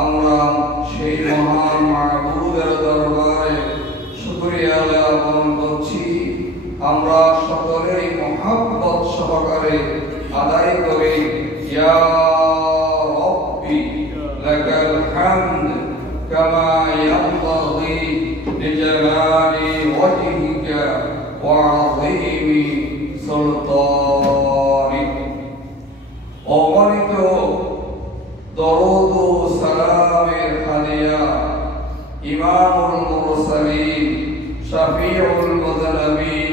আমরা সেই মহান মাহবুবের দরবারে আমরা সকলেই মহব্বত সহকারে আদায় করি ইয়া রাব্বি লাকাল হামদ কামা ইয়ানবাগি লিজালালি ওয়াজহিকা ওয়া আযীমি সুলতানিক। অগণিত দরুদ ও সালামের হাদিয়া ইমামুল মুরসালিন শাফিউল মুযনিবিন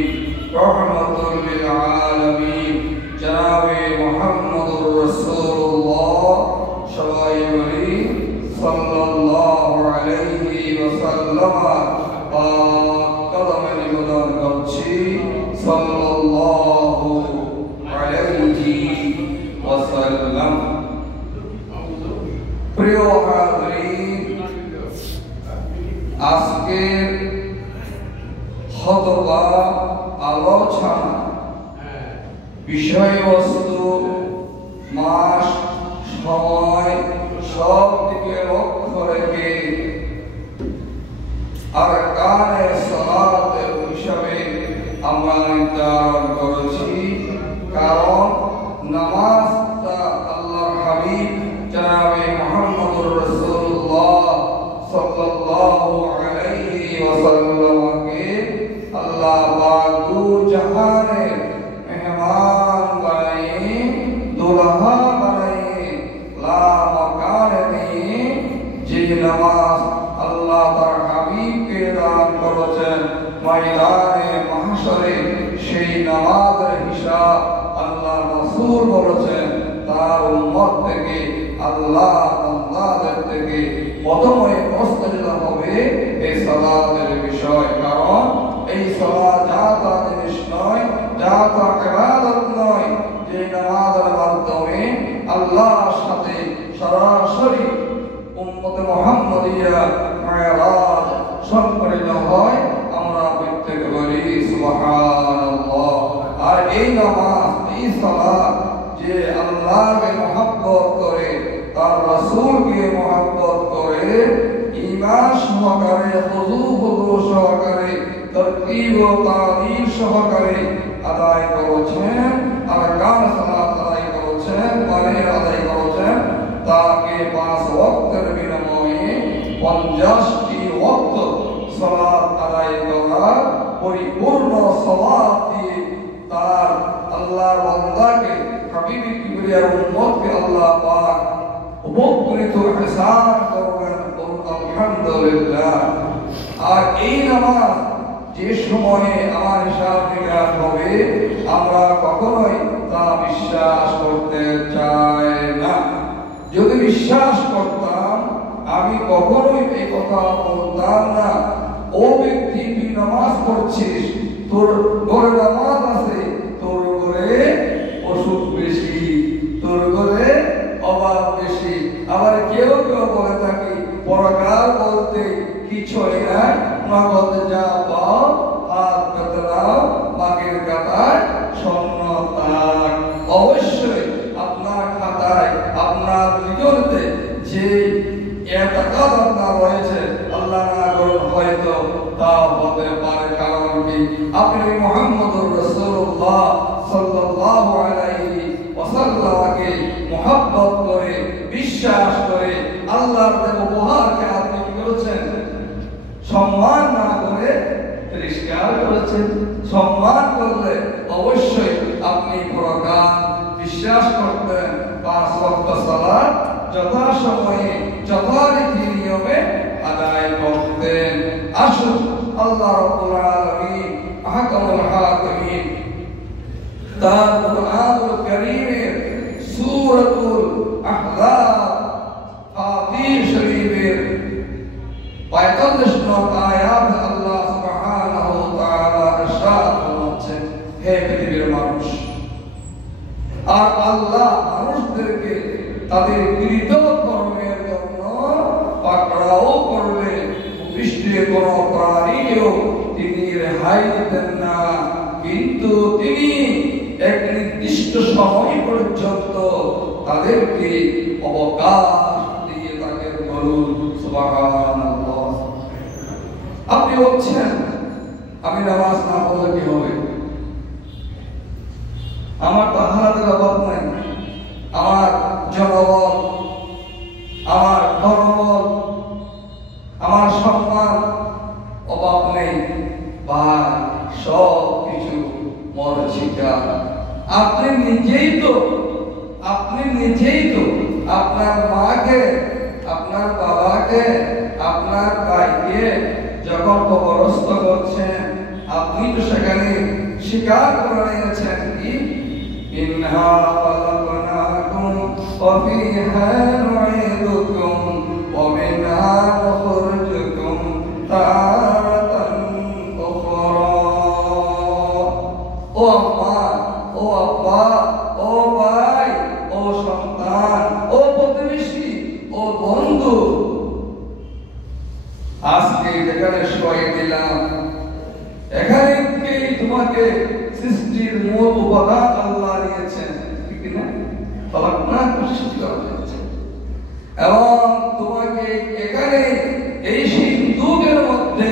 রাহমাতুল লিল আলামিন জনাবে মুহাম্মদুর রাসূলুল্লাহ সবাই বলি সাল্লাল্লাহু আলাইহি ওয়াসাল্লাম কদমে নিবেদন করছি সাল্লাল্লাহু আলাইহি ওয়াসাল্লাম। প্রিয় হাজরিন, আজকের খুতবা আলোচনা বিষয়বস্তু মাস সময় সব দিকে লক্ষ্য রেখে আরকানে সালাতের হিসাবে আমরা নির্ধারণ করেছি। কারণ নামাজটা আল্লাহর হাবিব জনাবে মুহাম্মদুর রাসূলুল্লাহ সাল্লাল্লাহু আলাইহি ওয়াসাল্লামকে আল্লাহ পাক দু জাহানের মেহমান বানিয়ে দুলহা বানিয়ে লা মাকানে নিয়ে যে নামাজ আল্লাহ তার হাবিবকে দান করেছেন ময়দানে মাহশরে, সেই নামাজের হিসাব আল্লাহ রাসূল বলেছেন তার উম্মত থেকে আল্লাহ বান্দাদের থেকে প্রথমে প্রশ্ন যেটা হবে এই সালাতের বিষয়। কারণ এই সালাত যা তা জিনিস নয়, যা তা ইবাদত নয় যে নামাজের মাধ্যমে আল্লাহর সাথে সরাসরি উম্মতে মুহাম্মাদিয়া মিরাজ সম্পর্কিত হয়। আমরা প্রত্যেকে বলি সুবহানাল্লাহ। আর এই নামাজ, এই সালাত যে আল্লাহকে মহব্বত করে, তার রাসূলকে মহব্বত করে, ঈমান সহকারে, খুশু সহকারে, তরতিব ও তালিম সহকারে আদায় করেছেন, আরকান সালাত আদায় করেছেন, মানে আদায় করেছেন, তাকে 5 ওয়াক্তের বিনিময়ে 50টি ওয়াক্ত সালাত আদায় করা, পরিপূর্ণ সালাত দিয়ে তার আল্লাহর বান্দাকে হাবিবি কিবরিয়ার উম্মতকে আল্লাহ পাক উপকৃত ইহসান করবেন। আলহামদুলিল্লাহ। আর এই নামাজ যে সময়ে আমার হিসাব নিকাশ হবে আমরা কখনোই তা বিশ্বাস করতে চাই না। যদি বিশ্বাস করতাম আমি কখনোই এই কথা বলতাম না, ও ব্যক্তি তুই নামাজ পড়ছিস, তোর ঘরে নামাজ আছে, তোর ঘরে ওষুধ বেশি, তোর ঘরে অভাব বেশি। আবার কেউ কেউ বলে থাকি পরকাল বলতে কিছুই নাই, নগদ যা পাও হাত পেতে দাও, বাকির খাতায় স্বর্ণ তাক। অবশ্যই আপনার খাতায় আপনার লিখতে যে এতাকাত আপনার রয়েছে আল্লাহ না করুন হয়তো তা হতে পারে। কারণ কি আপনি মুহাম্মদুর রাসূলুল্লাহ সাল্লাল্লাহু আলাইহি ওয়াসাল্লামকে মহব্বত করে, বিশ্বাস করে আল্লাহর দেওয়া উপহারকে আপনি কি করেছেন? সম্মান না করে তিরস্কার করেছেন। সম্মান করলে অবশ্যই আপনি পরকাল বিশ্বাস করতেন, 5 ওয়াক্ত সালাত যথাসময়ে যথারীতি নিয়মে আদায় করতেন। আসুন আল্লাহ রাব্বুল আলামিন আহকামুল হাকিমিন তার কুরআনুল কারীমের সূরাতুল আহজাব ফাতির শরীফের 45 নং আয়াত আল্লাহ সুবহানাহু ওয়া তাআলা ইরশাদ করছেন, হে পৃথিবীর মানুষ, আর আল্লাহ মানুষদেরকে তাদের কৃত কর্মের জন্য পাকড়াও করবে, পৃষ্ঠে কোনো প্রাণীকেও তিনি রেহাই দিতেন না, কিন্তু তিনি এক নির্দিষ্ট সময় পর্যন্ত তাদেরকে অবকাশ দিয়ে তাকে বলুন সুবহানাল্লাহ। আপনি বলছেন আমি নামাজ না পড়লে কি হবে? আমার তো হালাতের অভাব নাই, আমার জনবল, আমার ধনবল, আমার সম্মান অভাব নেই, ভাই সব কিছু মরছিকা। আপনি নিজেই তো আপনার মাকে, আপনার বাবাকে, আপনার ভাইকে যখন কবরস্থ করছেন, আপনি তো সেখানে স্বীকার করে নিয়েছেন কি ইন্না খালাকনাকুম ওয়া ফিহা নুঈদুকুম ওয়া মিনহা নুখরিজুকুম তারাতান উখরা। ও আম্মা, ও আব্বা, ও ভাই, ও সন্তান, ও প্রতিবেশী, ও বন্ধু, আজকে যেখানে শোয় দিলাম, এখানে তোমাকে সৃষ্টির মূল উপাদান আল্লাহ দিয়েছেন, ঠিক না? সৃষ্টি করা হয়েছে এবং তোমাকে এখানে এই সিন্ধুকের মধ্যে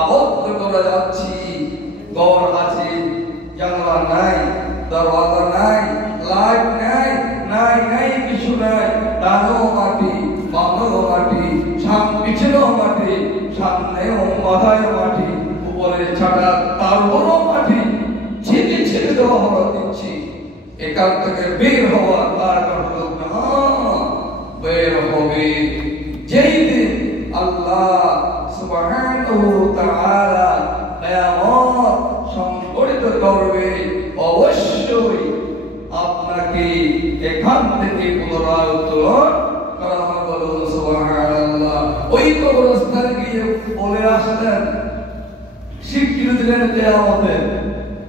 আবদ্ধ করা যাচ্ছি। ঘর আছে, জানলা নাই, দরওয়াজা নাই, লাইট নাই, নাই কিছু নাই, ডানো মাটি, বামও মাটি, পিছনেও মাটি, সামনেও মাথায় মাটি, উপরে ছাড়া তার বড় মাটি, ছেড়ে দেওয়া হওয়া দিচ্ছি। এখান থেকে বের হওয়া আর বের হবে যেই দিন আল্লাহ সুবহানাহু তাআলা কিয়ামত সংঘটিত করবে, অবশ্যই আপনাকে এখান থেকে পুনরায় উত্তোলন করা হবে। সুবহানাল্লাহ। ওই কবরস্থানে গিয়ে বলে আসলেন, স্বীকৃতি দিলেন কিয়ামতে,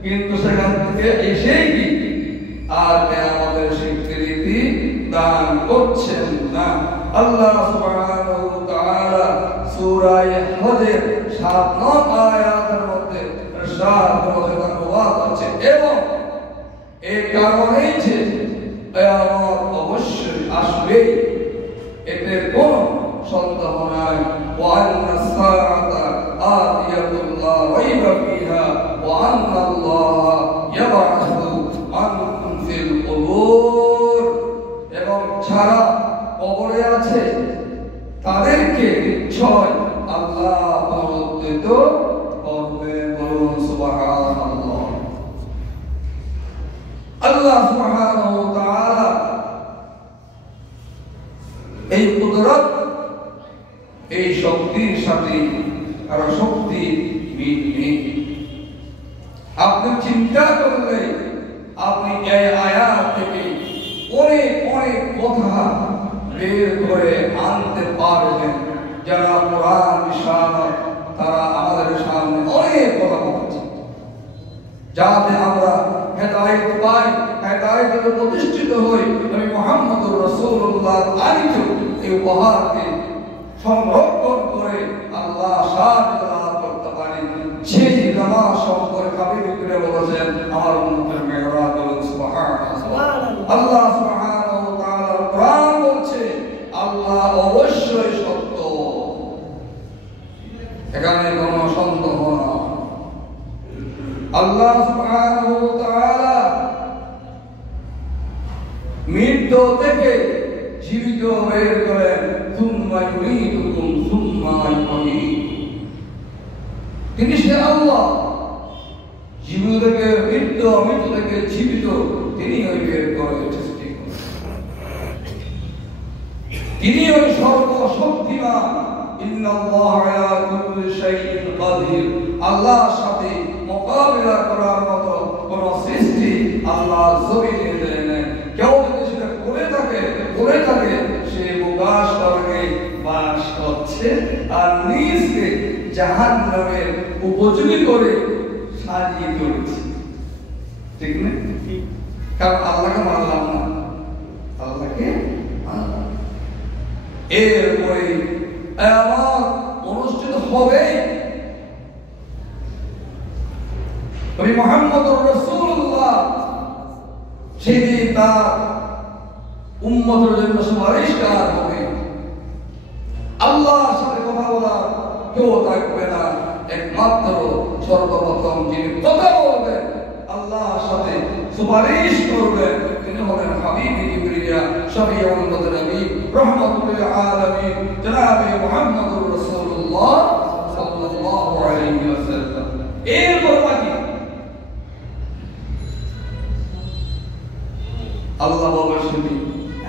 কিন্তু সেখান থেকে এসেই কি আর কিয়ামতের স্বীকৃতি দান করছেন না। আল্লাহ সুবহানাহু ওয়া তাআলা সূরা হজের 7 নং আয়াতের মধ্যে ইরশাদ করছে এবং এই কারণেই যে কিয়ামত অবশ্যই আসবে, এতে কোনো সন্দেহ নাই। ওয়া আন্নাস সাআতা আতিয়াতুল লা রাইবা ফিহা ওয়া আন্নাল্লাহা ইয়াবআসু মান ফিল কুবুর। এবং যারা কবরে আছে তাদেরকে নিশ্চয় আল্লাহ পুনরুত্থিত করবে। বলুন সুবহানাল্লাহ। আল্লাহ সুবহানাহু ওয়া তাআলা এই কুদরত, এই শক্তির সাথে আর শক্তি মিল নেই। আপনি চিন্তা করলে আপনি এই আয়াত থেকে অনেক কথা বের করে আনতে পারবেন। যারা কোরআন বিশারদ, তারা আমাদের সামনে অনেক কথা বলছে, যাতে আমরা হেদায়েত পাই, হেদায়েতে প্রতিষ্ঠিত হই। নবী মুহাম্মদুর রাসূলুল্লাহ আলিত এই উপহারকে সংরক্ষণ করে আল্লাহ সাহায্য লাভ করতে পারি। সেই নামাজ সম্পর্কে হাবিব করে বলেছেন, আমার উম্মতের মেরাজ। বলুন সুবহানাল্লাহ। আল্লাহ সুবহানাহু ওয়া তাআলা কোরআন বলছে আল্লাহ অবশ্যই সত্য, এখানে কোনো সন্দেহ না। আল্লাহ সুবহানাহু ওয়া তাআলা মৃত্যু থেকে জীবিত বের করেন, সুম্মা ইউমীতুকুম সুম্মা ইউহয়ীকুম। তিনি সে আল্লাহ, জীবিত থেকে মৃত্যু, মৃত্যু থেকে জীবিত তিনি ওই বের করে সৃষ্টি করেন। তিনি ওই সর্বশক্তিমান। ইন্নাল্লাহা আলা কুল্লি শাইইন কাদির। আল্লাহর সাথে মোকাবিলা করার মতো কোন সৃষ্টি আল্লাহ জমিনে দেয় না। কেউ যদি সেটা করে থাকে সে বোগাস স্বর্গে বাস করছে আর নিজকে জাহান্নামের উপযোগী করে সাজিয়ে তুলেছে, ঠিক না? কারণ আল্লাহকে মানলাম না, আল্লাহকে মানলাম। এরপরে কিয়ামত অনুষ্ঠিত হবে। নবী মুহাম্মদুর রাসূলুল্লাহ সেদিন তার উম্মতের জন্য সুপারিশকার হবে। আল্লাহর সাথে কথা বলার কেউ থাকবে না, একমাত্র সর্বপ্রথম যিনি কথা বলবেন আল্লাহর সাথে সুপারিশ করবেন তিনি হলেন হাবিব জিবরিল শফিউল মুযনিবি রাহমাতুল আলামিন জনাবে মুহাম্মদুর রাসূলুল্লাহ সাল্লাল্লাহু আলাইহি ওয়াসাল্লাম। এরপর বাকি আল্লাহ বলেন শুনি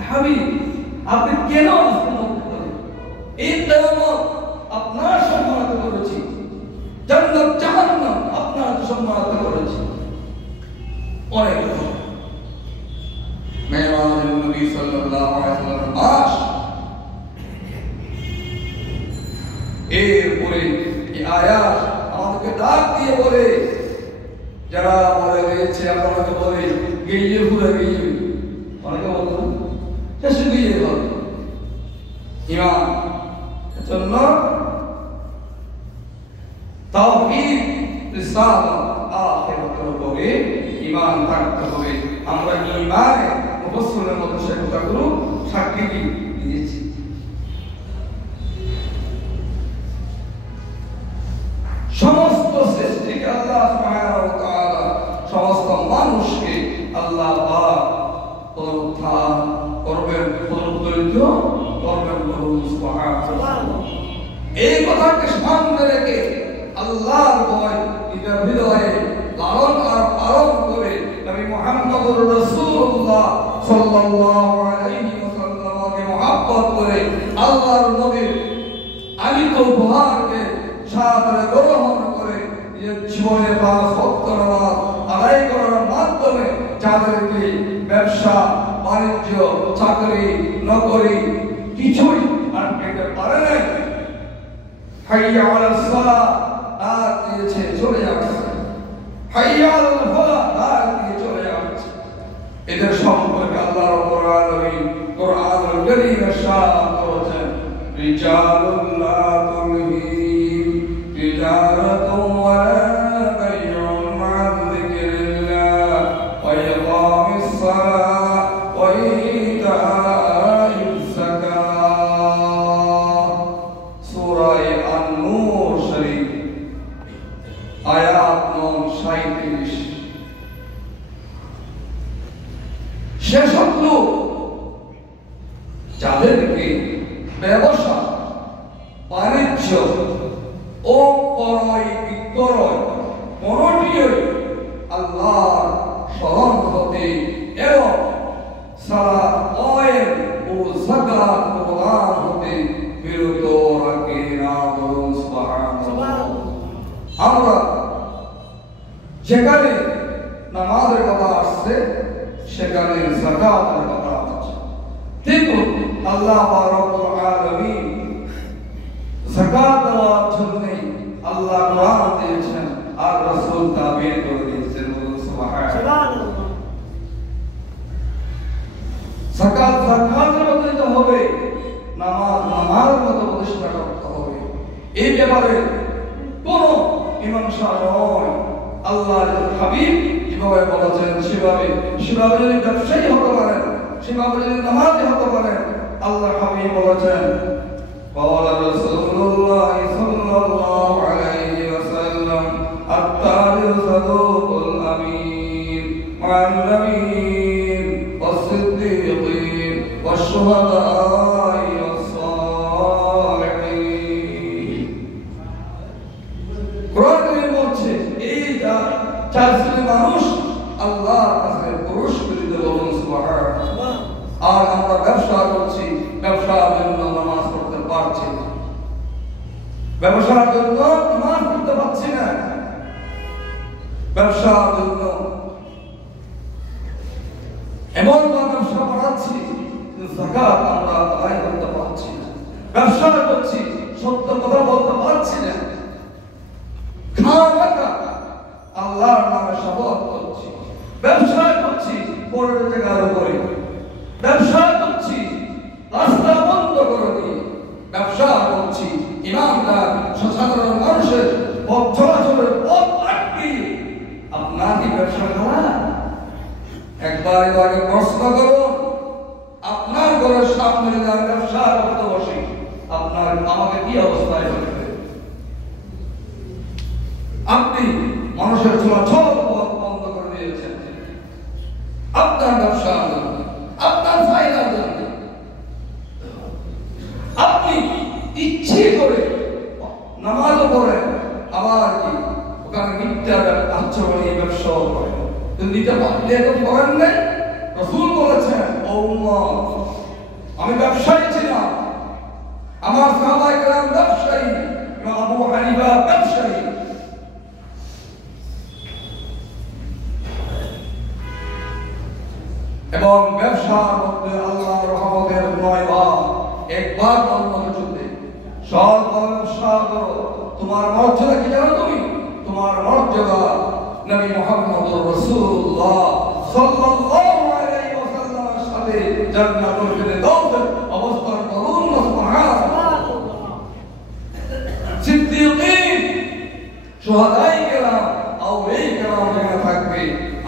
হাবিব আপনি কেন এই কিয়ামত আপনার সম্মানিত করেছি, জান্নাত জাহান্নাম আপনার সম্মানিত করেছি। অনেক মেহমানুল নবী সাল্লাল্লাহু আলাইহি ওয়াসাল্লাম মাস এরপরে এই আয়াত আমাদেরকে ডাক দিয়ে বলে যারা মরে গেছে আপনাকে বলে গিয়ে ঘুরে গিয়ে অনেকে বলতো শেষ গিয়ে বল ইমান জন্য তাওহীদ রিসালাত আখিরাতের উপরে ঈমান থাকতে হবে। আমরা ঈমানে মুফাসসিরের মধ্যে সেই কথাগুলো সাক্ষী দিয়েছি। সমস্ত সৃষ্টিকে আল্লাহ সুবহানাহু ওয়া তাআলা সমস্ত মানুষকে আল্লাহ পাক পুনরুত্থান করবেন, পুনরুত্থিত করবেন সুবহানাল্লাহ। এই কথাকে সামনে রেখে আল্লাহর ভয় নিজের হৃদয়ে লালন আর পালন করে নবী মুহাম্মদুর রাসূলুল্লাহ সাল্লাল্লাহু আলাইহি ওয়াসাল্লামকে মহব্বত করে আল্লাহর নবীর আমিত উপহারকে সাদরে গ্রহণ করে নিজের জীবনে পাঁচ ওয়াক্ত নামাজ আদায় করার মাধ্যমে যাদেরকে ব্যবসা বাণিজ্য চাকরি নকরি কিছুই আটকাতে পারে নাই, হাইয়া আলাস সালাহ ডাক দিয়েছে চলে যাচ্ছে, হাইয়া আলাল ফালাহ ডাক দিয়ে চলে যাচ্ছে। এদের সম্পর্কে আল্লাহ রাব্বুল আলামিন কোরআনুল কারীমে ইরশাদ করেছেন রিজালুল লা তুলহিহিম তিজারাতুন ওয়ালা বাইউন আন যিকরিল্লাহ ওয়া ইকামিস সালাহ ওয়া ইতাইজ যাকাত। সূরা আন-নূর শরীফ আয়াত নং 37। সেসব লোক যাদেরকে ব্যবসা বাণিজ্য ও ক্রয় বিক্রয় কোনটিই আল্লাহর স্মরণ হতে এবং সালাত ওয়াইন ও যাকাত প্রদান হতে বিরত রাখে না। বলুন সুবহানাল্লাহ। আমরা যেখানে নামাজের কথা আসছে সেখানে যাকাতের কথা আসছে। দেখুন আল্লাহ রাব্বুল আলামিন যাকাত দেওয়ার জন্য আল্লাহ কোরআন দিয়েছেন আর রাসূল তাবিঈ করে দিয়েছেন। বলুন সুবহানাল্লাহ। যাকাত যাকাতের মতো দিতে হবে, নামাজ নামাজের মতো প্রতিষ্ঠা করতে হবে। এই ব্যাপারে কোন মীমাংসা নয়। আল্লাহর হাবিব যেভাবে বলেছেন সেভাবে যদি ব্যবসায়ী হতে পারেন, সেভাবে যদি নামাজি হতে পারেন। আল্লাহ হাবিব বলেছেন قال رسول الله صلى الله عليه وسلم التاجر صدوق الأمين مع النبيين والصديقين والشهداء والصالحين। কোরআনে বলছে এই চার শ্রেণীর মানুষ আল্লাহর কাছে পুরস্কৃত। বলুন সুবহানাল্লাহ। আর আমরা ব্যবসা করছি, ব্যবসার জন্য নামাজ পড়তে পারছি না, ব্যবসার জন্য নামাজ পড়তে পারছি না, ব্যবসার জন্য এমন ব্যবসা বাড়াচ্ছি যাকাত আমরা আদায় করতে পারছি না, ব্যবসা করছি সত্য কথা বলতে পারছি না, আল্লাহর নামে শপথ করছি, ব্যবসা করছি পরের জায়গার উপরে, ব্যবসা করছি রাস্তা বন্ধ করে দিয়ে, ব্যবসা করছি ইমানদার সাধারণ মানুষের পথ চলাচলের পথ আটকিয়ে। আপনার কি ব্যবসা খারাপ? একবার আগে প্রশ্ন করুন, আপনার ঘরের সামনে যার ব্যবসা করতে বসে আপনার আমাকে কি অবস্থায় হবে? আপনি মানুষের চলাচল পথ বন্ধ করে দিয়েছেন, দিতে পারলে এরকম করেন নাই। রাসূল বলেছেন, ও উম্মত, আমি ব্যবসায়ী ছিলাম, আমার সাহাবায়ে কেরাম ব্যবসায়ী, আবু হানিফা ব্যবসায়ী। এবং ব্যবসার মধ্যে আল্লাহর রহমতের 9 ভাগ, একবার আল্লাহ চলতে সব ব্যবসা করো। তোমার মর্যাদা কি জানো তুমি? তোমার মর্যাদা নবী মুহাম্মদুর রাসূলুল্লাহ সাল্লাল্লাহু আলাইহি ওয়াসাল্লামের সাথে জান্নাতুল ফিরদাউসে অবস্থান করুন। সুবহানাল্লাহ। সিদ্দিকীন, শুহাদায়ে কেরাম, আউলিয়ায়ে কেরাম যেখানে থাকবে,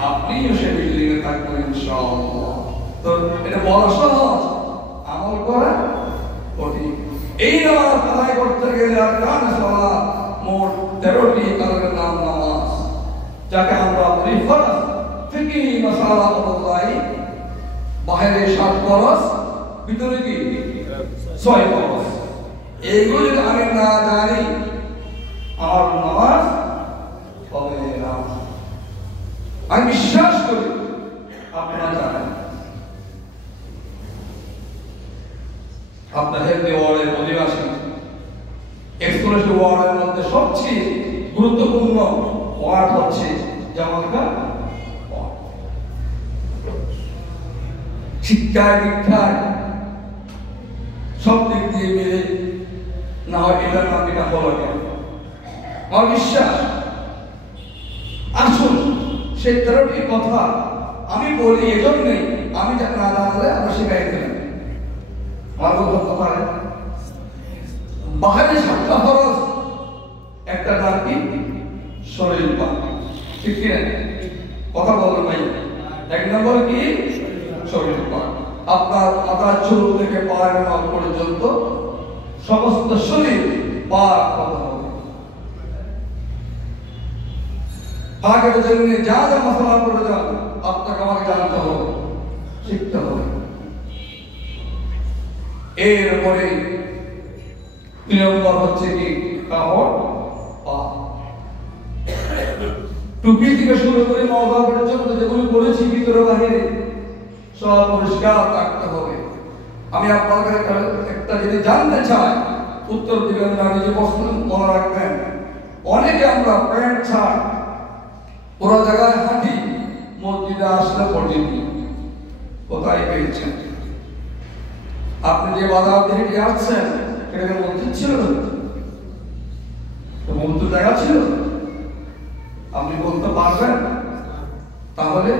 আপনিও সেই বিল্ডিংয়ে থাকবেন ইনশাআল্লাহ। তো এটা বলা সহজ, আমল করা কঠিন। এই নামাজ আদায় করতে গেলে আরকান সালাত মোট 13টি কালের নাম নামাজ, যাকে আমরা ফরজ, ফিকহি মাসালা অনুযায়ী বাইরে 7 ফরজ, ভিতরে কি 6 ফরজ। এইগুলি আমি না জানি, আমার নামাজ হবে না। আমি বিশ্বাস করি আপনারা জানেন। আপনার হেলদি ওয়ার্ডের অধিবাসী, এক্সক্লুসিভ ওয়ার্ডের মধ্যে সবচেয়ে গুরুত্বপূর্ণ ওয়ার্ড হচ্ছে জামালখান। শিক্ষায় দীক্ষায় সব দিক দিয়ে মিলে না হয় এটার নাম এটা হলো কেন। আমার বিশ্বাস, আসুন সেই 13টি কথা আমি বলি এজন্যই, আমি যা না জানলে আমরা শেখাই দিলাম। আমার বলতে পারে বাহিরে 7টা ফরজ, একটা নাম কি শরীর পাক, ঠিক কি না? কথা বলুন ভাই। 1 নম্বর কি শরীর পাক। আপনার মাথার চুল থেকে পায়ের নখ পর্যন্ত সমস্ত শরীর পাক হতে হবে। পাকের জন্য যা যা মশলা প্রয়োজন আপনাকে আমাকে জানতে হবে, শিখতে হবে। এরপরে 3 নম্বর হচ্ছে কি কাপড়, পা, টুপি থেকে শুরু করে মাথা পর্যন্ত যেগুলো করেছি ভিতরে বাহিরে সব পরিষ্কার রাখতে হবে। আমি আপনাদের একটা জিনিস জানতে চাই, উত্তর দিবেন না, নিজে প্রশ্ন মনে রাখবেন। অনেকে আমরা প্যান্ট শার্ট পুরো জায়গায় হাঁটি, মসজিদে আসলে পড়িনি। কোথায় পেয়েছেন? আপনি যে বাজার থেকে আসছেন সেটাকে মসজিদ ছিল না, মসজিদ জায়গা ছিল? আপনি বলতে পারবেন? তাহলে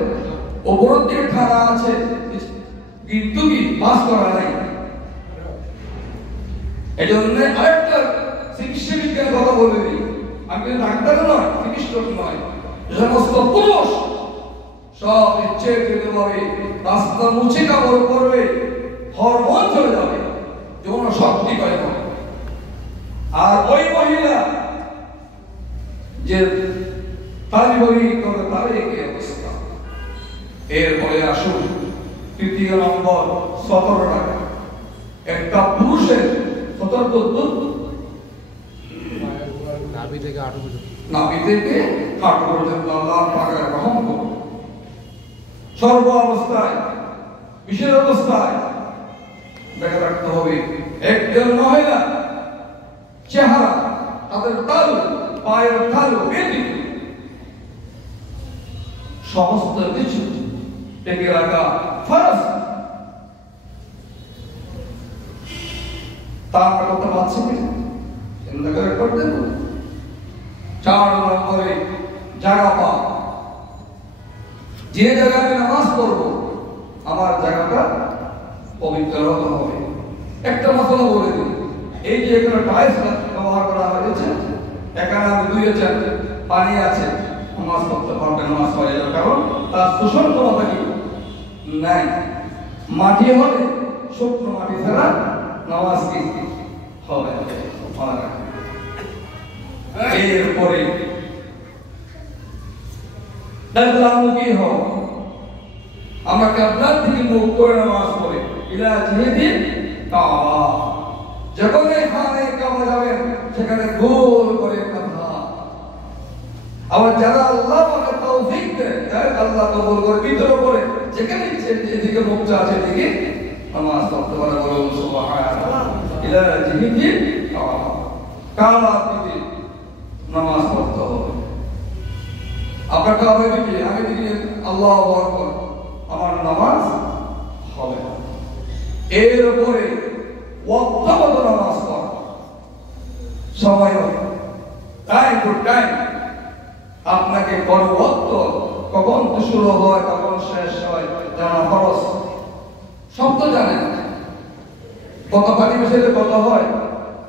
ওপরের দিকে খাড়া আছে কিন্তু কি বাস করা নাই। এই জন্য আরেকটা চিকিৎসা বিজ্ঞানের কথা বলে দিই। আমি ডাক্তার নয়, চিকিৎসক নয়। সমস্ত পুরুষ সব ইচ্ছাকৃতভাবে রাস্তা মুছে কাপড় করবে, হরমোন চলে যাবে, যৌন শক্তি পায় না। আর ওই মহিলা যে তালিবাড়ি করে তার একই অবস্থা। এরপরে আসুন 3 নম্বর 17 টাকা। একটা পুরুষের সতর্ক নাভি থেকে হাঁটু পর্যন্ত আল্লাহ পাকের রহমত সর্ব অবস্থায়, বিশেষ অবস্থায় দেখে রাখতে হবে। একজন মহিলা চেহারা, তাদের তালু, পায়ের তালু, বেদি সমস্ত কিছু ঢেকে রাখা ফরজ। তা আমরা করতে পারছি না, করতে 4 নম্বরে জায়গা পা। যে জায়গায় আমি নামাজ পড়বো আমার জায়গাটা পবিত্র হতে হবে। একটা মশলা বলে দিই, এই যে এখানে টাইলস ব্যবহার করা হয়েছে, এখানে আমি 2-4 পানি আছে, নামাজ পড়তে পারবে, নামাজ পড়ে যাবে, কারণ তার শোষণ ক্ষমতা কি নাই। মাটি হলে শুকনো মাটি ছাড়া নামাজ কি হবে না। এরপরে মুখী হও, আমরা কিবলার দিকে মুখ করে নামাজ পড়ি। ইলা জিহাদিন কাবা, যখন এখানে কাবা যাবেন সেখানে গোল করে কাবা। আবার যারা আল্লাহ পাকের তৌফিক দেন আল্লাহ কবুল করে ভিতরে করে যেখানে যেদিকে মুখ আছে সেদিকে নামাজ পড়তে পারে। বলুন সুবহানাল্লাহ। ইলা জিহিদি কালা দিকে নামাজ পড়তে হবে। আপনার কাছে দিকে আগে দিকে আল্লাহু আকবার আমার নামাজ হবে। এর উপরে ওয়াক্তগত নামাজ পড়া, সময় টাইম টু টাইম আপনাকে পরবর্ত কখন শুরু হয় কখন শেষ হয় জানা ফরজ। সব তো জানেন, কত পানি মিশাইলে কত হয়,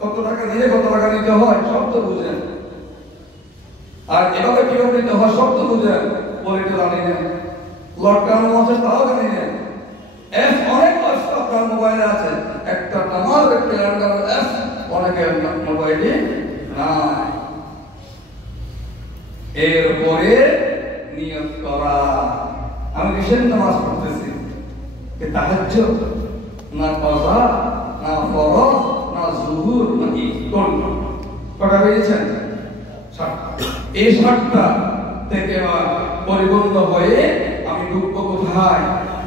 কত টাকা দিয়ে কত টাকা নিতে হয় সব তো বুঝেন। আর এভাবে কিভাবে নিতে হয় সব তো বুঝেন, বলে তো জানি না। লকডাউন আছে তাও জানি না। অনেক কষ্ট আপনার মোবাইলে আছে, একটা নামাজের ক্যালেন্ডার অনেকের মোবাইলে নাই। এরপরে নিয়ত করা, আমি কিসের নামাজ পড়তেছি, তাহাজ্জুদ না কযা না ফরজ না যুহুর না ইফতার, কটা পেয়েছেন? এই 7টা থেকে পরিপূর্ণ হয়ে আমি ঢুকবো কোথায়?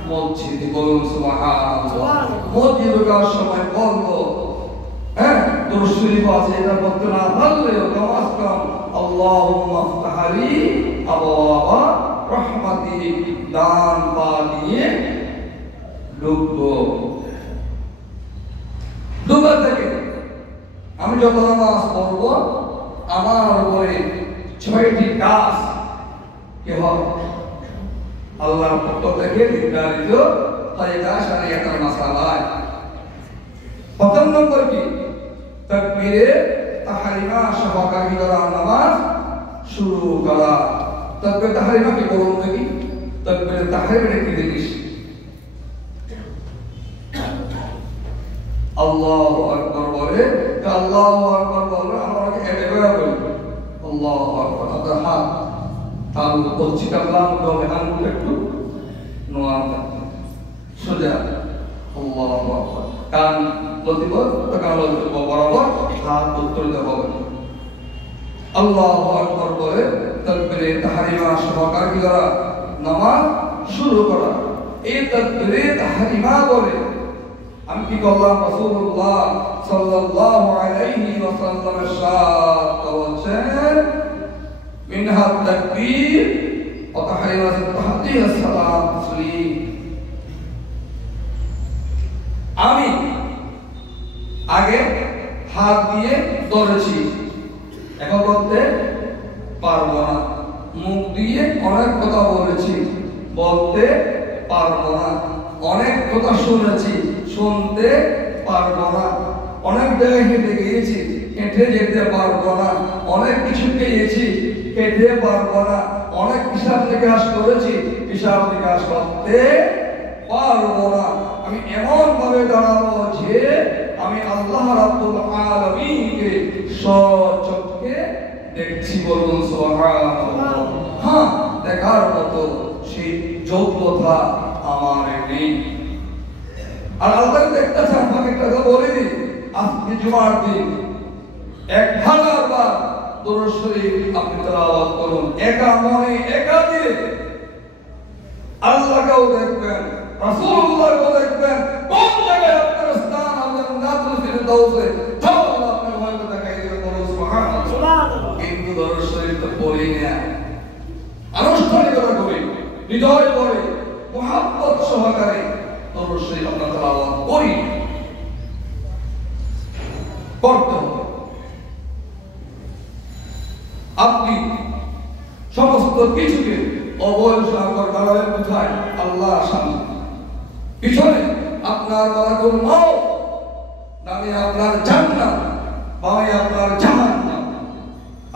মসজিদে। বলুন সুবহানাল্লাহ। মসজিদে যাওয়ার সময় বলবো দুরূদ শরীফ আছে, এটা বলতে না পারলেও নামাজ কাম আল্লাহুম্মা আফতাহ লি আবওয়াবা রাহমাতিক, দান পা দিয়ে ঢুকবো। দুবার থেকে আমি যত নামাজ পড়বো আমার উপরে 6টি কাজ কি হবে আল্লাহর পক্ষ থেকে নির্ধারিত ফায়দা শরীয়তের মাসালায়। প্রথম নম্বর কি? তাকবীরে তাহরিমা সহকারী করা, নামাজ শুরু করা। তাকবীর তাহরিমা কি বলুন দেখি? তাকবীরে তাহরিমা কি জিনিস? আল্লাহু আকবার বলে, আল্লাহু আকবার বলে আমরা এটা করে বলি আল্লাহু আকবার। আপনার হাত তাল বলছি কালাম হবে, আঙ্গুল একটু নোয়া সোজা আল্লাহু আকবার, কান লতিব তো কান লতিব বরাবর, হাত উত্তরিত হবে। আল্লাহু আকবার বলে তাকবীরে তাহরিমা সহকারী করা, নামাজ শুরু করা। এই তাকবীরে তাহরিমা বলে আমি কি বললাম? রাসূলুল্লাহ সাল্লাল্লাহু আলাইহি ওয়াসাল্লামের সাথে বলেন মিনহা তাকবীর ওয়া তাহরিমাত তাহদিস সালাম তাসলিম। আমি আগে হাত দিয়ে ধরেছি, এখন বলতে পারবো না। মুখ দিয়ে অনেক কথা বলেছি, বলতে পারবো না। অনেক কথা শুনেছি, শুনতে পারবো না। অনেক জায়গায় হেঁটে গিয়েছি, হেঁটে যেতে পারবো না। অনেক কিছু পেয়েছি, খেতে পারবো না। অনেক হিসাব নিকাশ করেছি, হিসাব নিকাশ করতে পারবো না। আমি এমন ভাবে দাঁড়াবো যে আমি আল্লাহ রাব্বুল আলামিনকে সচক্ষে দেখছি। বলুন সুবহানাল্লাহ। হ্যাঁ, দেখার মতো সেই যোগ্যতা আমার নেই। আর আল্লাহ দেখতেছে, আমাকে একটা কথা বলে দিই, আজকে জুমার দিন 1000 বার দুরূদ শরীফ আপনি তেলাওয়াত করুন, একা মনে একা দিলে। আল্লাহকেও দেখবেন, রাসূলুল্লাহকেও দেখবেন, কোন জায়গায় আপনার স্থান আল্লাহ জান্নাতুল ফিরদাউসে, তাও আল্লাহ আপনার ভয়কে দেখাই দিবেন। বলুন সুবহানাল্লাহ। কিন্তু দুরূদ শরীফ তো পড়ি না, আনুষ্ঠানিকতা করি, হৃদয় পড়ে মুহাব্বত সহকারে দুরূদ শরীফ আমরা তেলাওয়াত করি, করতে হবে। আপনি সমস্ত কিছুকে অবহেলা করে দাঁড়াবেন কোথায়? আল্লাহর সামনে। পিছনে আপনার মালাকুল মউত, ডানে আপনার জান্নাত, বামে আপনার জাহান্নাম।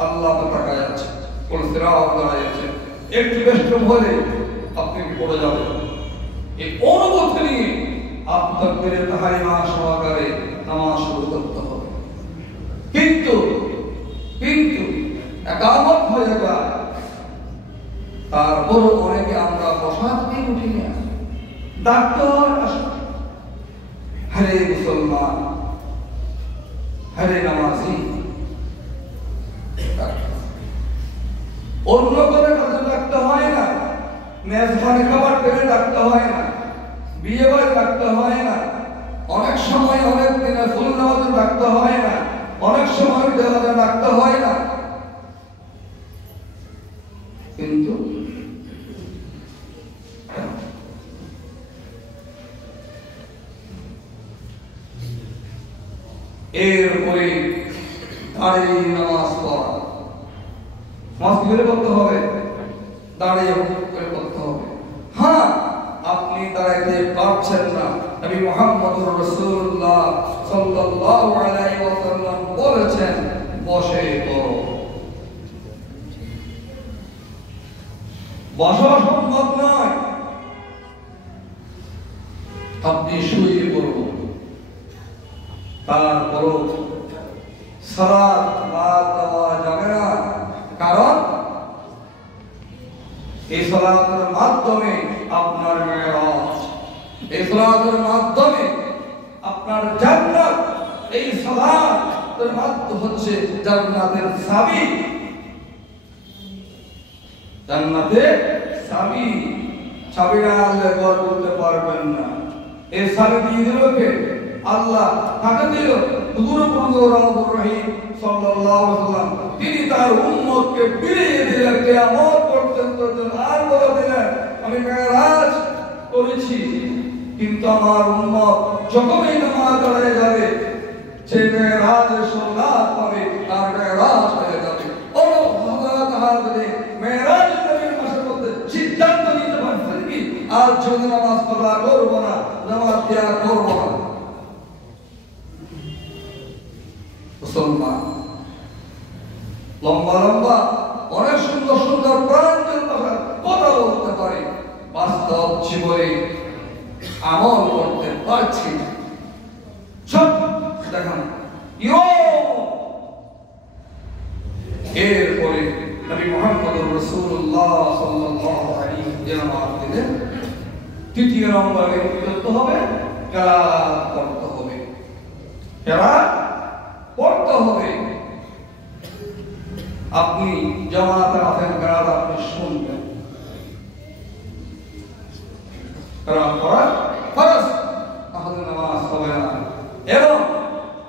আল্লাহ তাকায় আছে, কোন সিরাত দাঁড়ায় আছে। একটু ব্যস্ত হলে আপনি পড়ে যাবেন। এই অনুভূতি নিয়ে আপনার তাকবীরে তাহরিমা সহকারে নামাজ শুরু করতে হবে। কিন্তু একামত হয়ে যায়, তারপর অনেকে আমরা বসা থেকে উঠি না। ডাক্তার আসে, হরে মুসলমান, হরে নামাজি, অন্য করে কাজে লাগতে হয় না। মেজবানি খাবার টেনে ডাকতে হয় না, বিয়ে বাড়ি ডাকতে হয় না, অনেক সময় অনেক দিনে ফুল নামাজে ডাকতে হয় না, অনেক সময় দেওয়ালে ডাকতে হয় না, কিন্তু এরপরে দাঁড়িয়ে নামাজ পড়া, নামাজ কি করে পড়তে হবে? দাঁড়িয়ে করে পড়তে হবে। হ্যাঁ, আপনি দাঁড়াইতে পারছেন না, নবী মুহাম্মদুর রাসূলুল্লাহ সাল্লাল্লাহু আলাইহি ওয়াসাল্লাম বলেছেন বসে পড়ো। বসা সম্ভব নয়, আপনি শুয়ে পড়ুন। তারপরও সালাত বাদ দেওয়া যাবে না, কারণ এই সালাতের মাধ্যমে আপনার মেরাজ, এই সালাতের মাধ্যমে আপনার জান্নাত, এই সালাতের মাধ্যমে হচ্ছে জান্নাতের চাবি, জান্নাতের চাবি। চাবি না আনলে ঘর করতে পারবেন না। এই চাবি দিয়ে দিল কে? আল্লাহ। কাকে দিল? হুজুর রহমাতুর রহিম সাল্লাল্লাহু আলাইহি ওয়াসাল্লাম। তিনি তার উম্মতকে বিলিয়ে দিলেন কিয়ামত পর্যন্ত। আর বলে দিলেন আমি মেরাজ করেছি, কিন্তু আমার উম্মত যখনই নামাজ আদায় যাবে, সে মেরাজের সওগাত পাবে, তার মেরাজ হয়ে যাবে। ও হযরত হাজরে মেরাজ নবীর মাসের মধ্যে সিদ্ধান্ত নিতে পারছেন কি আর যদি নামাজ পড়া করব না, নামাজ দেয়া করব না। মুসলমান লম্বা লম্বা অনেক সুন্দর সুন্দর প্রাঞ্জল কথা বলতে পারে, বাস্তব জীবনে আমল করতে পারছি না। সব দেখান। এরপরে নবী মুহাম্মদুর রাসূলুল্লাহ সাল্লাল্লাহু আলাইহি ওয়াসাল্লাম তৃতীয় নম্বরে করতে হবে কেরাত করতে হবে, কেরাত পড়তে হবে। আপনি জামাতে আছেন, কেরাত আপনি শুনবেন। কেরাত পড়া ফরজ, তাহলে নামাজ হবে না। এবং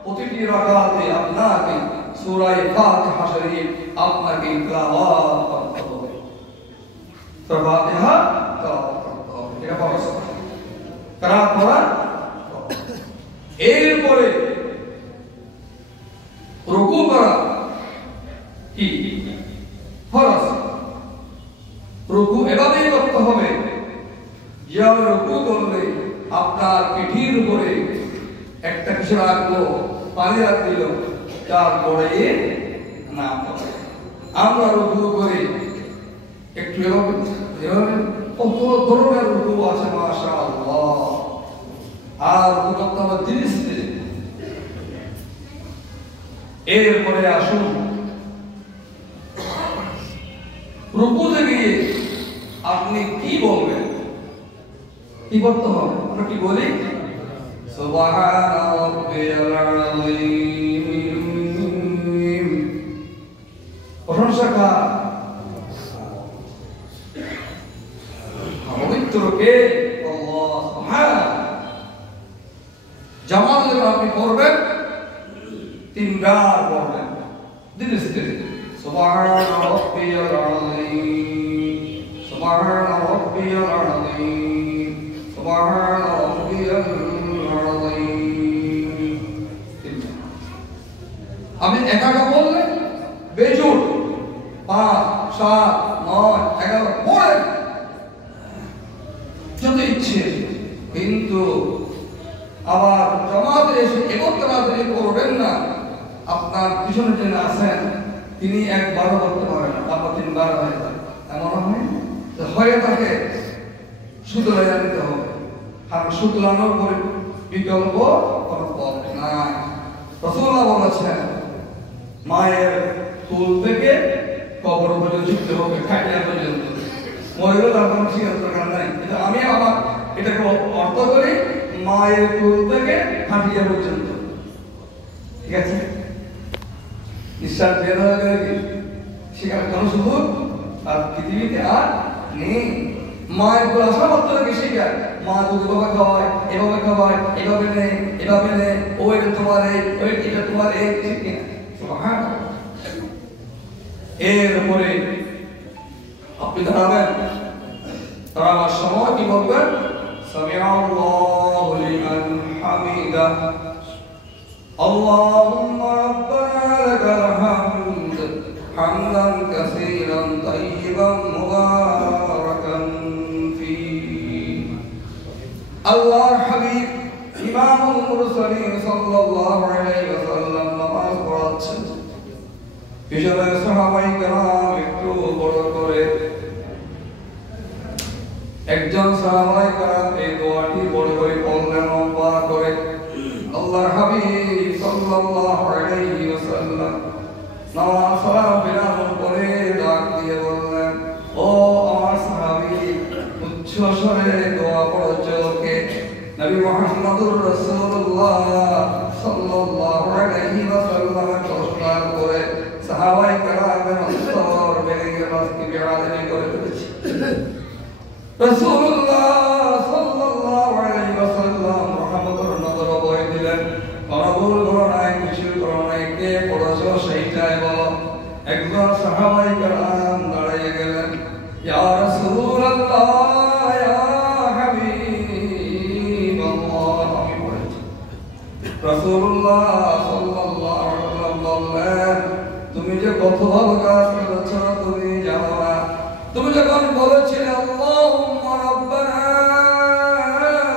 প্রতিটি রাকাতে আপনাকে সূরা ফাতিহা শরীফ আপনাকে তিলাওয়াত করতে হবে। সূরা ফাতিহা তিলাওয়াত করতে হবে, এটা ফরজ। কেরাত পড়া। এরপরে রুকু করা কি ফরজ। রুকু এভাবেই করতে হবে যে রুকু করলে আপনার পিঠির উপরে একটা কিছু রাখলো, পানি রাখ দিল, তারপরে না পড়ে। আমরা রুকু করি একটু এভাবে এভাবে, কত ধরনের রুকু আছে মাশাআল্লাহ। আর রুকু করতে হবে জিনিস। এরপরে আসুন রুকুতে গিয়ে আপনি কি বলবেন, কি করতে হবে? আমরা কি বলি? সুবহানা রাব্বিয়াল আযীম। প্রশংসা কার? পবিত্র কে? আল্লাহ সুবহানাহু। জামাত যখন আপনি করবেন তিনবার পড়বেন ধীরে ধীরে। সুবহানা রাব্বিয়াল আযীম, সুবহানা রাব্বিয়াল আযীম, সুবহানা রাব্বিয়াল আযীম। আপনি একাকা বললেন বেজোড় 5, 7, 9, 11 পড়েন যত ইচ্ছে, কিন্তু আবার জামাতে এসে একত্রাতে করবেন না। আপনার পিছনে যিনি আছেন তিনি একবারও করতে পারেন না, তারপর 3 বার হয়ে যায়। এমন হয়ে থাকে, শুধরে নিতে হবে। আর শুধরানোর পরে বিকল্প কোনো পথ নাই। রাসূলুল্লাহ বলেছেন মায়ের কোল থেকে কবর পর্যন্ত ঝুঁকতে হবে, খাটিয়া পর্যন্ত। মহিলা তার কোনো দরকার নাই, কিন্তু আমি আমার এটাকে অর্থ করি মায়ের কোল থেকে খাটিয়া পর্যন্ত। ঠিক আছে? নিঃশ্বাস বের হয়ে গেলে সেখানে কোনো সুযোগ আর পৃথিবীতে আর নেই। মায়ের কোল আসা মাত্র নাকি শিখায় মা দুধ বাবা খাওয়ায় এভাবে নে ও এটা তোমার এটা তোমার সুবহানাল্লাহ। এরপরে আপনি দাঁড়াবেন, দাঁড়াবার সময় কি বলবেন? সামিআল্লাহু লিমান হামিদা আল্লাহুম্মা রাব্বানা লাকাল হামদ হামদান কাসীরান তাইয়িবান মুবারাকান ফীহি। আল্লাহর হাবিব ইমামুল মুরসালিন সাল্লাল্লাহু আলাইহি ওয়াসাল্লাম নামাজ পড়াচ্ছেন। পিছনে সাহাবায়ে কেরাম একটু বড় করে, একজন সাহাবায়ে কেরাম এই দোয়াটি বড় করে পড়লেন লম্বা করে। আল্লাহর হাবিব সাল্লাল্লাহু আলাইহি ওয়াসাল্লাম নামাজ সালাম বিরাম করে ডাক দিয়ে বললেন, ও আমার সাহাবী, উচ্চ স্বরে দোয়া পড়ছো কে? নবী মুহাম্মদুর রাসূলুল্লাহ সাল্লাল্লাহু আলাইহি ওয়াসাল্লাম প্রশ্ন করে সাহাবায়ে কেরামের অন্তর ভেঙে গেল, আজকে বেয়াদবি করে ফেলেছে। রাসূলুল্লাহ সাল্লাল্লাহু আলাইহি ওয়াসাল্লাম মুহাম্মদুর নজর বয় দিলেন, ভুল করো নাই, কিছু করো নাই, কে পড়াছো সেইটাই বলো। একজন সাহাবায়ে কেরাম দাঁড়িয়ে গেলেন, ইয়া রাসূলুল্লাহ ইয়া হাবিবাল্লাহ, আমি পড়েছি। রাসূলুল্লাহ সাল্লাল্লাহু আলাইহি ওয়াসাল্লাম বললেন, তুমি যে কত ভালো কাজ করেছো তুমি জানো না? তুমি যখন বলেছিলে আল্লাহুম্মা রাব্বানা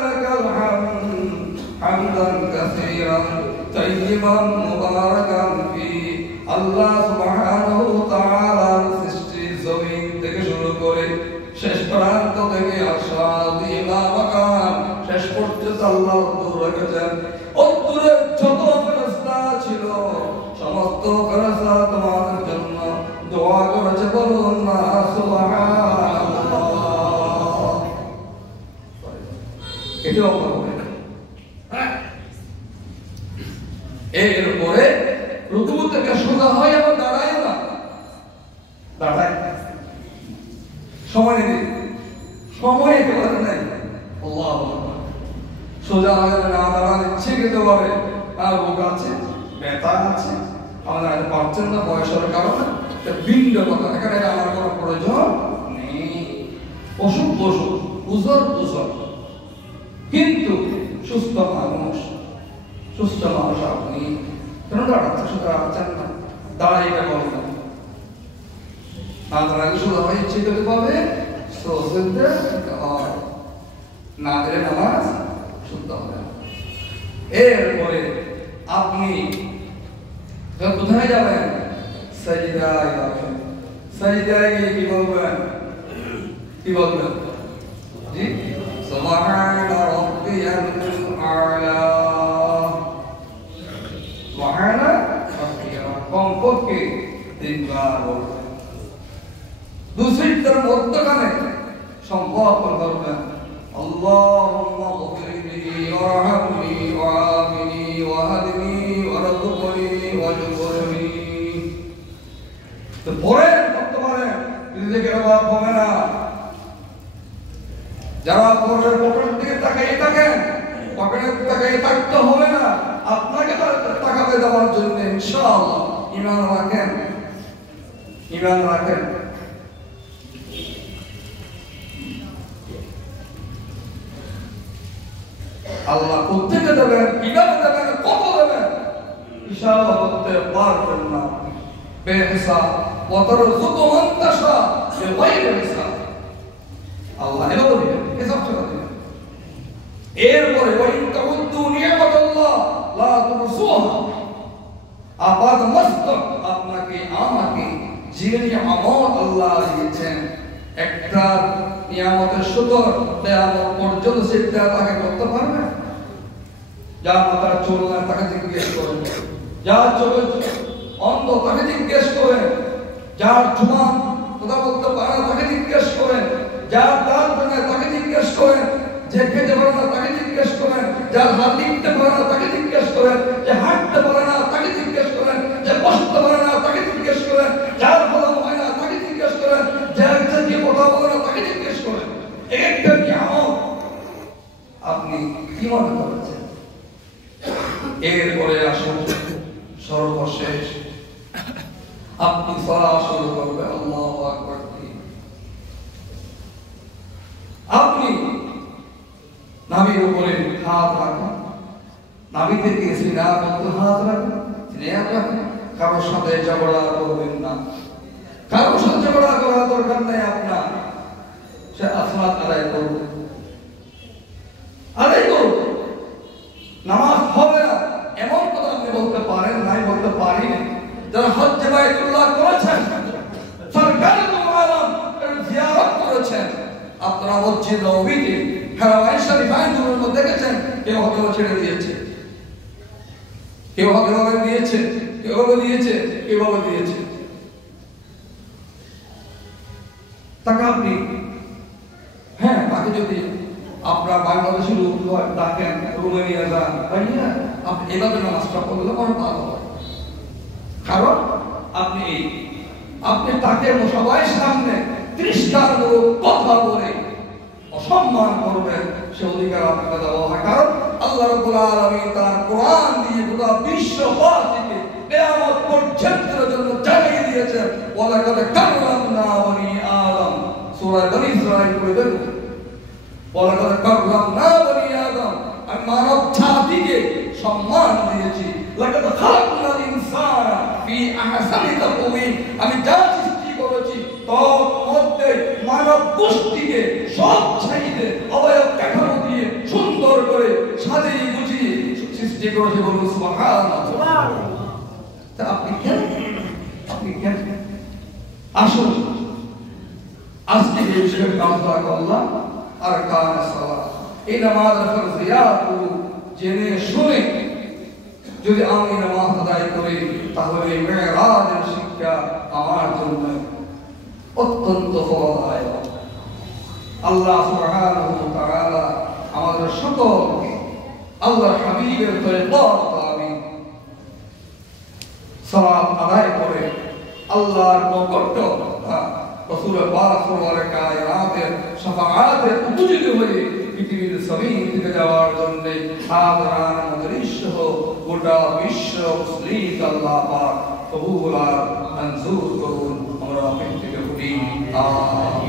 লাকাল হামদ হামদান কাসীরান তাইয়িবান মুবারাকান ফীহি, আল্লাহ সুবহানাহু ওয়া তাআলার সৃষ্টি জমিন থেকে শুরু করে শেষ প্রান্ত থেকে আরশাদি মাকাম শেষ পর্যন্ত আল্লাহ দূর রেখেছেন। দূরের যত ফেরেশতা ছিল সমস্ত ফেরেশতা তোমাদের জন্য দোয়া করেছে, বলুন না সুবহানাল্লাহ। এটাও বলবেন। এরপরে রুকু থেকে সোজা হয়ে আবার দাঁড়ায় না, দাঁড়ায় সময় নেই, সময় একেবারে নাই। আল্লাহু আকবার। সোজা হয়ে না দাঁড়ালে ইচ্ছে খেতে পারে, আর রোগ আছে, ব্যথা আছে, আমাদের পারছেন না বয়সের কারণে, ভিন্ন কথা। এখানে আমার কোনো প্রয়োজন নেই, অসুখ বসুখ, উজর উজর। কিন্তু সুস্থ মানুষ আপনি কেন দাঁড়াচ্ছেন? শুধু দাঁড়াচ্ছেন না, দাঁড়াই এটা বলবেন না, দাঁড়ালে শুধু হয় ইচ্ছে করতে পাবে, না দিলে নামাজ শুদ্ধ হবে। এরপরে আপনি কোথায় যাবেন? সাজদায় যাবেন। সাজদায় গিয়ে কি বলবেন? জি, সুবহানা রাব্বিয়াল আ'লা, সুবহানা রাব্বিয়াল, কমপক্ষে 3 বার বলবেন। দুসিটার মধ্যখানে সম্ভব করবেন, আল্লাহুম্মা গফিরলি ওয়ারহামনি ওয়াআফিনি ওয়াহদিনি ওয়ারযুকনি ওয়াজবরনি। তো পরে বর্তমানে নিজেকে অভাব হবে না। যারা পরের পকেটের দিকে তাকিয়ে থাকেন, পকেটের তাকিয়ে থাকতে হবে না, আপনাকে তাকাবে দেওয়ার জন্য ইনশাআল্লাহ। ঈমান রাখেন। আল্লাহ কোথেকে দেবেন, কিভাবে দেবেন, কত দেবেন হিসাব করতে পারবেন না। বেহিসাব ওয়াতারযুকু মান তাশা বিগাইরি হিসাব, আল্লাহ এভাবে দিবেন, হিসাব ছাড়া দিবেন। এরপরে ওয়া ইন তাউদ্দু নি'মাতাল্লাহ লা তুহসুহা, আপাদ মস্তক আপনাকে আমাকে যে নিয়ামত আল্লাহ দিয়েছেন, একটা নিয়ামতের সুতর কিয়ামত পর্যন্ত সিজদা তাকে করতে পারবে? যার মাথার চুল নাই তাকে জিজ্ঞেস করেন, যার চোখে অন্ধ তাকে জিজ্ঞেস করেন, যার জুবান কথা বলতে পারে না তাকে জিজ্ঞেস করেন, যার দাঁত ভাঙে তাকে জিজ্ঞেস করেন, যে খেতে পারে না তাকে জিজ্ঞেস করেন, যার হাত লিখতে পারে না তাকে জিজ্ঞেস করেন, যে হাঁটতে পারে না তাকে জিজ্ঞেস করেন, যে বসতে পারে না তাকে জিজ্ঞেস করেন, যার ফলন হয় না তাকে জিজ্ঞেস করেন, যার যে কথা বলে না তাকে জিজ্ঞেস করেন। উপরে হাত রাখুন, নাভি থেকে সিনা পর্যন্ত হাত রাখুন, স্নেহ রাখুন। কারোর সাথে ঝগড়া করবেন না, কারোর সাথে ঝগড়া করার দরকার নেই আপনার। সে আসলাত আদায় করুন, আদায় করুন। নামাজ হবে না এমন কথা আপনি বলতে পারেন নাই, বলতে পারি না। যারা হজ্জে বাইতুল্লাহ করেছেন, সরকারি আলম জিয়ারত করেছেন, আপনারা মসজিদ নববীতে হারামাইন শরীফাইনের মধ্যে দেখেছেন কেউ হয়তো ছেড়ে দিয়েছে, কেউ হয়তো দিয়েছে, কেউ দিয়েছে, কেউ দিয়েছে। তাকে আপনি তাকে যদি আপনার বাংলাদেশের লোক হয় ডাকেন, রুমে নিয়ে যান, ভাইয়া আপনি এভাবে নামাজটা পড়লে অনেক ভালো হয়। কারণ আপনি তাকে সবাই সামনে তিরস্কারমূলক কথা বলে অসম্মান করবেন, সে অধিকার আপনাকে দেওয়া হয়। কারণ আল্লাহ রাব্বুল আলামিন তার কোরআন দিয়ে গোটা বিশ্ববাসীকে কিয়ামত পর্যন্তের জন্য জানিয়ে দিয়েছেন, ওয়ালাকাদ কাররামনা বনি আদম। সূরা বনি ইসরাঈল পড়ে দেখুন, ওয়ালাকাদ কাররামনা বনি আদম, আমি মানব জাতিকে সম্মান দিয়েছি। লাকাদ খালাকনাল ইনসানা ফি আহসানি তাকওয়িম, আমি যা সৃষ্টি করেছি তার মধ্যে মানব গোষ্ঠীকে সব চাইতে অবয়ব কাঠামো দিয়ে সুন্দর করে সাজিয়ে গুছিয়ে সৃষ্টি করেছে। বলুন সুবহানাল্লাহ। তা আপনি কেন আসুন আজকে এই বিষয়ে কাজটা করলাম। আর কান সালাত, এই নামাজের ফরজিয়াত জেনে শুনে যদি আমি নামাজ আদায় করি, তাহলে মেরাজের শিক্ষা আমার জন্য অত্যন্ত ফলদায়ক। আল্লাহ সুবহানাহু ওয়া তাআলা আমাদের সকলকে আল্লাহর হাবিবের তরিকত আমিন সালাত আদায় করে আল্লাহর নৈকট্য রাসূল পাক সাল্লাল্লাহু আলাইহি কায়নাতের শাফাআতের উপযোগী হয়ে পৃথিবীর জমিন থেকে যাওয়ার জন্য হাজারান মুদরিস সহ গোটা বিশ্ব মুসলিম আল্লাহ পাক কবুল আর মঞ্জুর করুন। আমরা থেকে বলি আমিন।